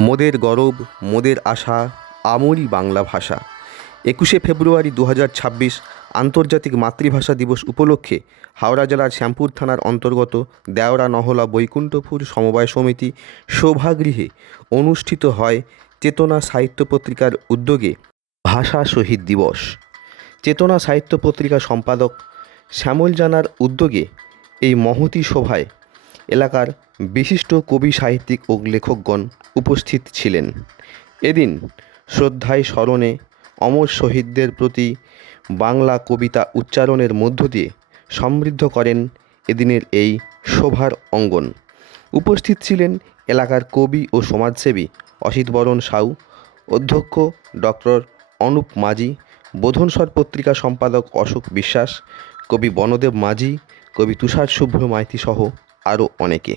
মোদের গরব, মোদের আশা, আমরি বাংলা ভাষা। 21শে ফেব্রুয়ারি 2026 আন্তর্জাতিক মাতৃভাষা দিবস উপলক্ষে হাওড়া জেলার শ্যামপুর থানার অন্তর্গত দেওড়া নহলা বৈকুণ্ঠপুর সমবায় সমিতি সভাগৃহে অনুষ্ঠিত হয় চেতনা সাহিত্য পত্রিকার উদ্যোগে ভাষা শহীদ দিবস। চেতনা সাহিত্য পত্রিকা সম্পাদক শ্যামল জানার উদ্যোগে এই মহতী সভায় এলাকার বিশিষ্ট কবি সাহিত্যিক ও লেখকগণ উপস্থিত ছিলেন। এদিন শ্রদ্ধায় স্মরণে অমর শহীদদের প্রতি বাংলা কবিতা উচ্চারণের মধ্য দিয়ে সমৃদ্ধ করেন এদিনের এই সভার অঙ্গন। উপস্থিত ছিলেন এলাকার কবি ও সমাজসেবী অসিত বরণ সাউ, অধ্যক্ষ ডক্টর অনুপ মাঝি, বোধনস্বর পত্রিকা সম্পাদক অশোক বিশ্বাস, কবি বনদেব মাঝি, কবি তুষার শুভ্র মাইতি সহ আরও অনেকে।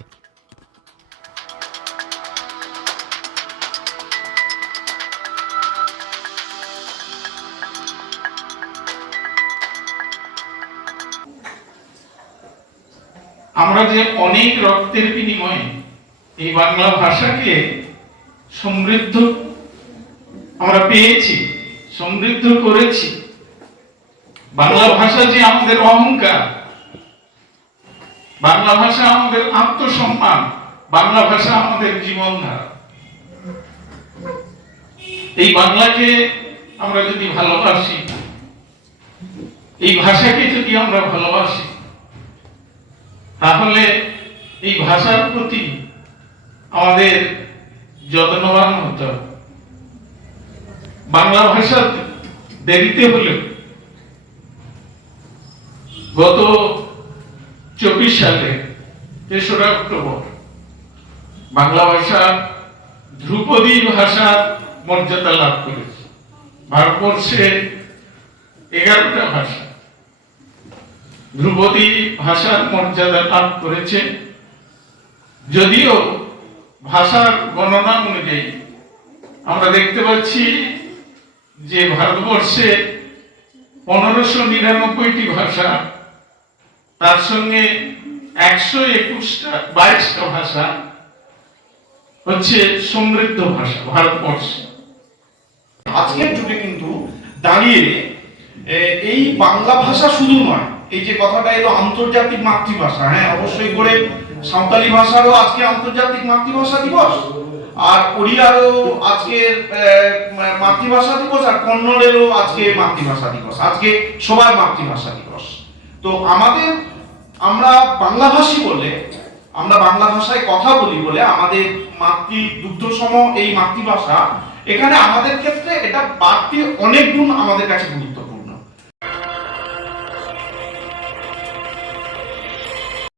আমরা যে অনেক রক্তের বিনিময়ে এই বাংলা ভাষাকে সমৃদ্ধ আমরা পেয়েছি, সমৃদ্ধ করেছি। বাংলা ভাষা যে আমাদের অহংকার, বাংলা ভাষা আমাদের আত্মসম্মান, বাংলা ভাষা আমাদের জীবনধারা। এই বাংলাকে আমরা যদি ভালোবাসি, এই ভাষাকে যদি আমরা ভালোবাসি, তাহলে এই ভাষার প্রতি আমাদের যত্নবান হতে হবে। বাংলা ভাষা দেরিতে হলেও গত 24 সালে 3রা অক্টোবর বাংলা ভাষা ধ্রুপদী ভাষার মর্যাদা লাভ করেছে। ভারতবর্ষে 11টা ভাষা ধ্রুপদী ভাষার মর্যাদা লাভ করেছে। যদিও ভাষার গণনা অনুযায়ী আমরা দেখতে পাচ্ছি যে ভারতবর্ষে 1599টি ভাষা, তার সঙ্গে 122টা ভাষা হচ্ছে সমৃদ্ধ ভাষা ভারতবর্ষে। আজকের যুগে কিন্তু দাঁড়িয়ে এই বাংলা ভাষা শুধু নয়, এই যে কথাটা এলো আন্তর্জাতিক মাতৃভাষা, হ্যাঁ অবশ্যই করে সাঁওতালি ভাষারও আজকে আন্তর্জাতিক মাতৃভাষা দিবস, আর ওড়িয়ারও আজকে মাতৃভাষা দিবস, আর কন্নড়েরও আজকে মাতৃভাষা দিবস, আজকে সবার মাতৃভাষা দিবস। তো আমরা বাংলাভাষী বলে, আমরা বাংলা ভাষায় কথা বলি বলে আমাদের মাতৃ দুগ্ধসম এই মাতৃভাষা, এখানে আমাদের ক্ষেত্রে এটা বাড়তি অনেক গুণ আমাদের কাছে গুরুত্ব।